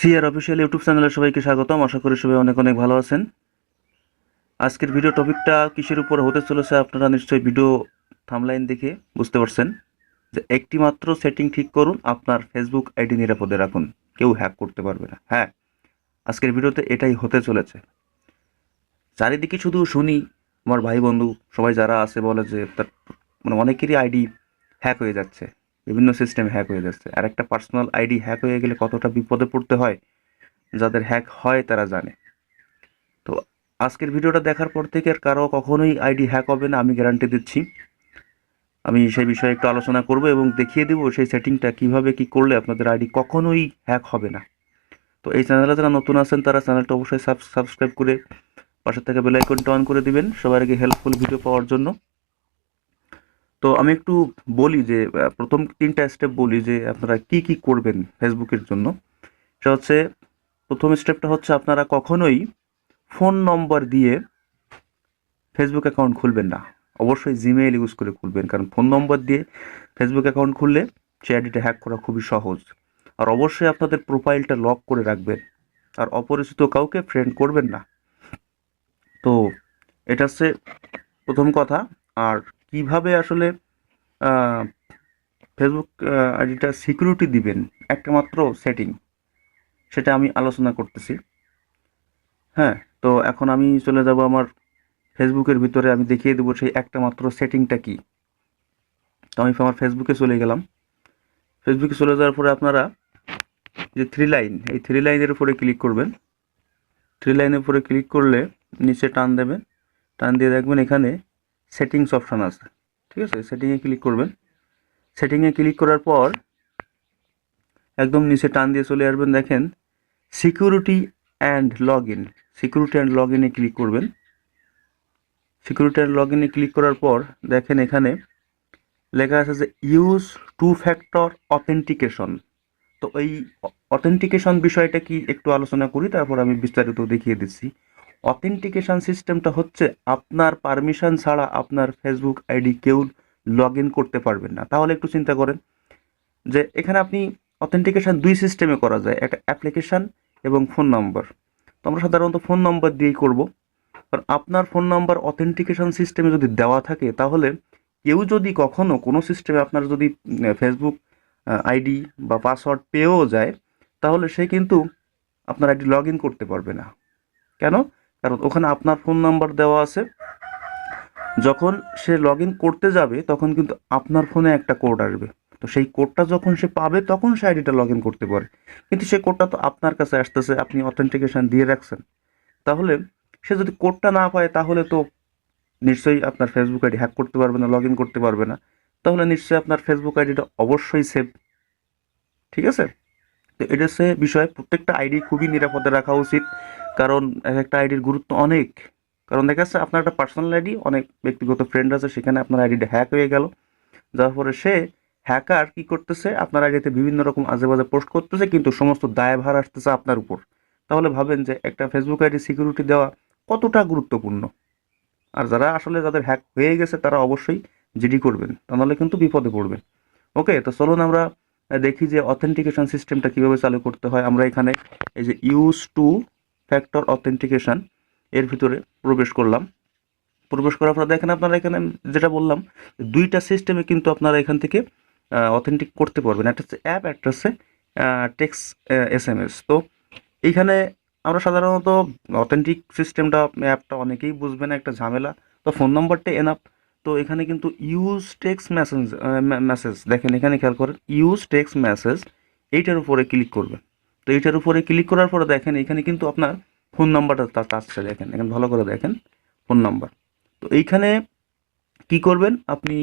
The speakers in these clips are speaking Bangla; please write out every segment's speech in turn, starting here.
সিআর অফিসিয়াল ইউটিউব চ্যানেলে সবাইকে স্বাগতম। আশা করি সবাই অনেক অনেক ভালো আছেন। আজকের ভিডিও টপিকটা কিসের উপর হতে চলেছে আপনারা নিশ্চয়ই ভিডিও থাম্বনেইল দেখে বুঝতে পারছেন যে একটি মাত্র সেটিং ঠিক করুন, আপনার ফেসবুক আইডি নিরাপদে রাখুন, কেউ হ্যাক করতে পারবে না। হ্যাঁ, আজকের ভিডিওতে এটাই হতে চলেছে। চারিদিকে শুধু শুনি, আমার ভাই বন্ধু সবাই যারা আছে বলে যে তার অনেকেরই আইডি হ্যাক হয়ে যাচ্ছে, বিভিন্ন সিস্টেম হ্যাক হয়ে যাচ্ছে। আর একটা পার্সোনাল আইডি হ্যাক হয়ে গেলে কতটা বিপদে পড়তে হয় যাদের হ্যাক হয় তারা জানে। তো আজকের ভিডিওটা দেখার পর থেকে আর কারো কখনোই আইডি হ্যাক হবে না, আমি গ্যারান্টি দিচ্ছি। আমি সেই বিষয়ে একটু আলোচনা করব এবং দেখিয়ে দেবো সেই সেটিংটা কিভাবে কি করলে আপনাদের আইডি কখনোই হ্যাক হবে না। তো এই চ্যানেলে যারা নতুন আছেন তারা চ্যানেলটা অবশ্যই সাবস্ক্রাইব করে পাশে থেকে বেল আইকনটা অন করে দিবেন সবার আগে হেল্পফুল ভিডিও পাওয়ার জন্য। তো আমি একটু বলি যে প্রথম 3টা স্টেপ বলি যে আপনারা কি কি করবেন ফেসবুকের জন্য। সেটা হচ্ছে, প্রথম স্টেপটা হচ্ছে আপনারা কখনোই ফোন নম্বর দিয়ে ফেসবুক অ্যাকাউন্ট খুলবেন না। অবশ্যই জিমেইল ইউজ করে খুলবেন, কারণ ফোন নম্বর দিয়ে ফেসবুক অ্যাকাউন্ট খুললে সেই আইডিটা হ্যাক করা খুবই সহজ। আর অবশ্যই আপনাদের প্রোফাইলটা লক করে রাখবেন, আর অপরিচিত কাউকে ফ্রেন্ড করবেন না। তো এটা হচ্ছে প্রথম কথা। আর কিভাবে আসলে ফেসবুক আইডিটা সিকিউরিটি দিবেন, একটা মাত্র সেটিং, সেটা আমি আলোচনা করতেছি। হ্যাঁ, তো এখন আমি চলে যাব আমার ফেসবুকের ভিতরে, আমি দেখিয়ে দেবো সেই একটা মাত্র সেটিংটা কি। তো আমি আমার ফেসবুকে চলে গেলাম। ফেসবুকে চলে যাওয়ার পরে আপনারা যে থ্রি লাইন, এই থ্রি লাইনের উপরে ক্লিক করবেন। থ্রি লাইনের উপরে ক্লিক করলে নিচে টান দেবেন, টান দিয়ে দেখবেন এখানে সেটিংস অপশান আছে। ঠিক আছে, সেটিংয়ে ক্লিক করবেন। সেটিংয়ে ক্লিক করার পর একদম নিচে টান দিয়ে চলে আসবেন, দেখেন security and log in. Security and log ইনে ক্লিক করবেন। সিকিউরিটি অ্যান্ড লগ ইনে ক্লিক করার পর দেখেন এখানে লেখা আছে যে ইউজ টু ফ্যাক্টর অথেন্টিকেশন। তো এই অথেন্টিকেশন বিষয়টা কি একটু আলোচনা করি, তারপর আমি বিস্তারিত দেখিয়ে দিচ্ছি। অথেন্টিকেশন সিস্টেমটা হচ্ছে আপনার পারমিশন ছাড়া আপনার ফেসবুক আইডি কেউ লগ ইন করতে পারবেন না। তাহলে একটু চিন্তা করেন যে এখানে আপনি অথেন্টিকেশন দুই সিস্টেমে করা যায়, একটা অ্যাপ্লিকেশন এবং ফোন নম্বর। তো আমরা সাধারণত ফোন নম্বর দিয়েই করব, কারণ আপনার ফোন নাম্বার অথেন্টিকেশন সিস্টেমে যদি দেওয়া থাকে তাহলে কেউ যদি কখনো কোনো সিস্টেমে আপনার যদি ফেসবুক আইডি বা পাসওয়ার্ড পেয়েও যায়, তাহলে সে কিন্তু আপনার আইডি লগ ইন করতে পারবে না। কেন? কারণ ওখানে আপনার ফোন নাম্বার দেওয়া আছে। যখন সে লগ ইন করতে যাবে তখন কিন্তু আপনার ফোনে একটা কোড আসবে। তো সেই কোডটা যখন সে পাবে তখন সে আইডিটা লগ ইন করতে পারে। কিন্তু সেই কোডটা তো আপনার কাছে আসতেছে, আপনি অথেন্টিকেশন দিয়ে রাখছেন। তাহলে সে যদি কোডটা না পায় তাহলে তো নিশ্চয়ই আপনার ফেসবুক আইডি হ্যাক করতে পারবে না, লগ ইন করতে পারবে না। তাহলে নিশ্চয়ই আপনার ফেসবুক আইডিটা অবশ্যই সেভ। ঠিক আছে, তো এটা হচ্ছে বিষয়। প্রত্যেকটা আইডি খুবই নিরাপদে রাখা উচিত, কারণ এক একটা আইডির গুরুত্ব অনেক। কারণ দেখা যাচ্ছে আপনার একটা পার্সোনাল আইডি, অনেক ব্যক্তিগত ফ্রেন্ড আছে, সেখানে আপনার আইডিটা হ্যাক হয়ে গেল। যার ফলে সে হ্যাকার কি করতেছে, আপনার আইডিতে বিভিন্ন রকম আজে বাজে পোস্ট করতেছে, কিন্তু সমস্ত দায়ভার আসতেছে আপনার উপর। তাহলে ভাবেন যে একটা ফেসবুক আইডি সিকিউরিটি দেওয়া কতটা গুরুত্বপূর্ণ। আর যারা আসলে যাদের হ্যাক হয়ে গেছে তারা অবশ্যই জিডি করবেন, তা নাহলে কিন্তু বিপদে পড়বেন। ওকে, তো চলুন আমরা দেখি যে অথেন্টিকেশন সিস্টেমটা কিভাবে চালু করতে হয়। আমরা এখানে এই যে ইউজ টু ফ্যাক্টর অথেন্টিকেশন এর ভিতরে প্রবেশ করলাম। প্রবেশ করার পর দেখেন আপনারা এখানে যেটা বললাম, দুইটা সিস্টেমে কিন্তু আপনারা এখান থেকে অথেন্টিক করতে পারবেন। একটা হচ্ছে অ্যাপ, একটা হচ্ছে টেক্সট এসএমএস। তো এইখানে আমরা সাধারণত অথেন্টিক সিস্টেমটা অ্যাপটা অনেকেই বুঝবে না, একটা ঝামেলা। তো ফোন নম্বরটা এনাফ। তো এখানে কিন্তু ইউজ টেক্সট মেসেজ, মেসেজ দেখেন এখানে খেয়াল করেন, ইউজ টেক্সট মেসেজ এইটার উপরে ক্লিক করবেন। তো এইটার উপরে ক্লিক করার পরে দেখেন এখানে কিন্তু আপনার ফোন নাম্বারটা চাচ্ছে, দেখেন এখানে ভালো করে দেখেন ফোন নাম্বার। তো এইখানে কি করবেন আপনি,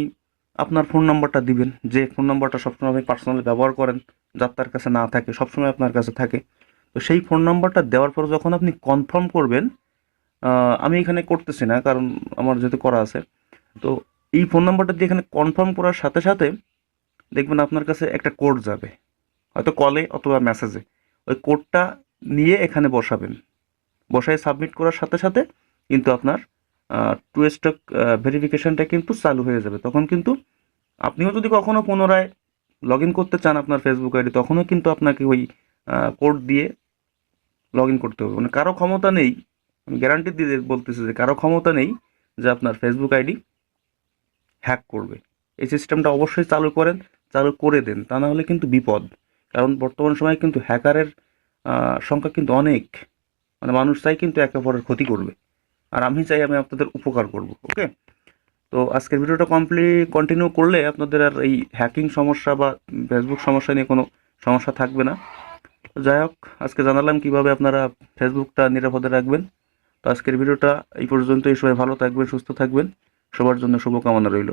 আপনার ফোন নাম্বারটা দিবেন, যে ফোন নাম্বারটা সবসময় আপনি পার্সোনালি ব্যবহার করেন, যার তার কাছে না থাকে, সবসময় আপনার কাছে থাকে। তো সেই ফোন নাম্বারটা দেওয়ার পর যখন আপনি কনফার্ম করবেন, আমি এখানে করতেছি না কারণ আমার যেহেতু করা আছে। তো এই ফোন নাম্বারটা দিয়ে এখানে কনফার্ম করার সাথে সাথে দেখবেন আপনার কাছে একটা কোড যাবে, হয়তো কলে অথবা মেসেজে। ওই কোডটা নিয়ে এখানে বসাবেন, বসায় সাবমিট করার সাথে সাথে কিন্তু আপনার টু স্টেপ ভেরিফিকেশনটা কিন্তু চালু হয়ে যাবে। তখন কিন্তু আপনিও যদি কখনো পুনরায় লগ ইন করতে চান আপনার ফেসবুক আইডি, তখনও কিন্তু আপনাকে ওই কোড দিয়ে লগ ইন করতে হবে। মানে কারো ক্ষমতা নেই, আমি গ্যারান্টি দিয়ে বলতেছি যে কারো ক্ষমতা নেই যে আপনার ফেসবুক আইডি হ্যাক করবে। এই সিস্টেমটা অবশ্যই চালু করেন, চালু করে দেন, তা না হলে কিন্তু বিপদ। কারণ বর্তমান সময়ে কিন্তু হ্যাকারের সংখ্যা কিন্তু অনেক, মানে মানুষ চাই কিন্তু একে অপরের ক্ষতি করবে, আর আমি চাই আমি আপনাদের উপকার করব। ওকে, তো আজকের ভিডিওটা কন্টিনিউ করলে আপনাদের আর এই হ্যাকিং সমস্যা বা ফেসবুক সমস্যা নিয়ে কোনো সমস্যা থাকবে না। তো যাই হোক, আজকে জানালাম কিভাবে আপনারা ফেসবুকটা নিরাপদে রাখবেন। তো আজকের ভিডিওটা এই পর্যন্তই। সবাই ভালো থাকবেন, সুস্থ থাকবেন, সবার জন্য শুভকামনা রইল।